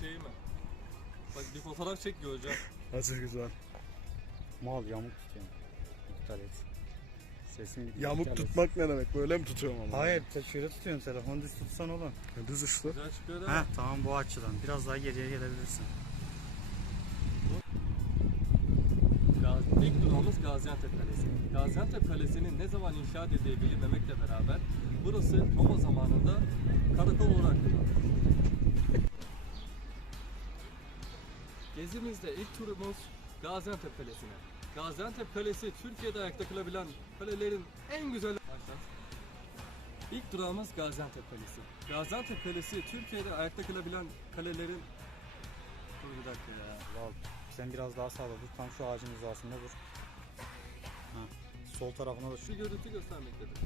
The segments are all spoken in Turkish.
Çekeyim mi? Bak bir fotoğraf çek göreceğim. Nasıl güzel. Mal yamuk tutuyorum. İptal et. Sesini Yamuk iptal et. tutmak ne demek? Böyle mi tutuyorum ama? Hayır te- şöyle tutuyorsun telefonu düz tutsan oğlum. Ya Düz işte. Güzel çıkıyor değil mi? Heh tamam bu açıdan. Biraz daha geriye gelebilirsin. Gaz- İlk durağımız Gaziantep Kalesi. Gaziantep Kalesi'nin ne zaman inşa edildiği bilinmemekle beraber burası Roma zamanında karakol olarak kullanılmış. Gezimizde ilk turumuz Gaziantep Kalesi'ne. Gaziantep Kalesi Türkiye'de ayakta kalabilen kalelerin en güzel... Başlat. İlk durağımız Gaziantep Kalesi. Gaziantep Kalesi Türkiye'de ayakta kalabilen kalelerin... Dur bir dakika ya. Al. Sen biraz daha sağda dur. Tam şu ağacın hizasında dur. Ha. Sol tarafına da şu. şu görüntü göstermektedir.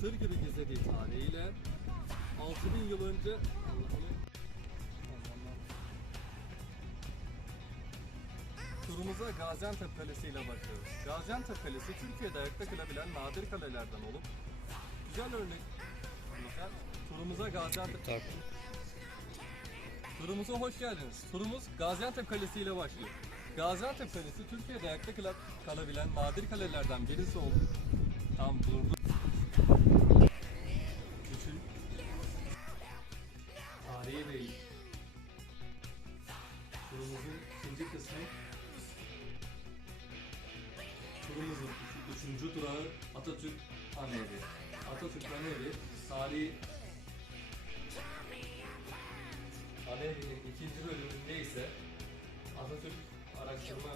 Sır gibi gizlediği tarihiyle 6000 yıl önce Turumuza Gaziantep Kalesi ile başlıyoruz. Gaziantep Kalesi Türkiye'de ayakta kalabilen nadir kalelerden olup güzel örnek. Turumuza Gaziantep Tak. Turumuza hoş geldiniz. Turumuz Gaziantep Kalesi ile başlıyor. Gaziantep Kalesi Türkiye'de ayakta kala- kalabilen nadir kalelerden birisi oldu. Tam durdu. Üçüncü durağı Atatürk Hanevi. Atatürk Hanevi tarihi Alevli'nin ikinci bölümünde ise Atatürk araştırma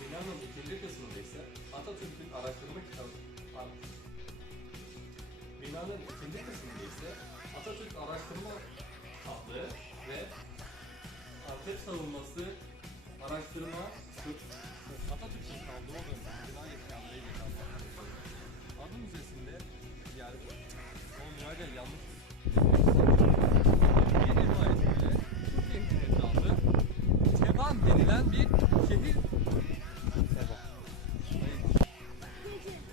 Binanın ikinci kısmında ise Atatürk'ün araştırma kitabı. Binanın ikinci kısmında ise Atatürk araştırma kitaplığı ve Atatürk savunması araştırma Kaldığı bölüm bina yetkiliyle kaldı. Adı Müzesi'nde yani o nerede yanlış bir rivayetiyle Türkiye'nin etrafı Teban denilen bir şehir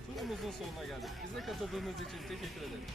Turumuzun sonuna geldik. Bize katıldığınız için teşekkür ederim.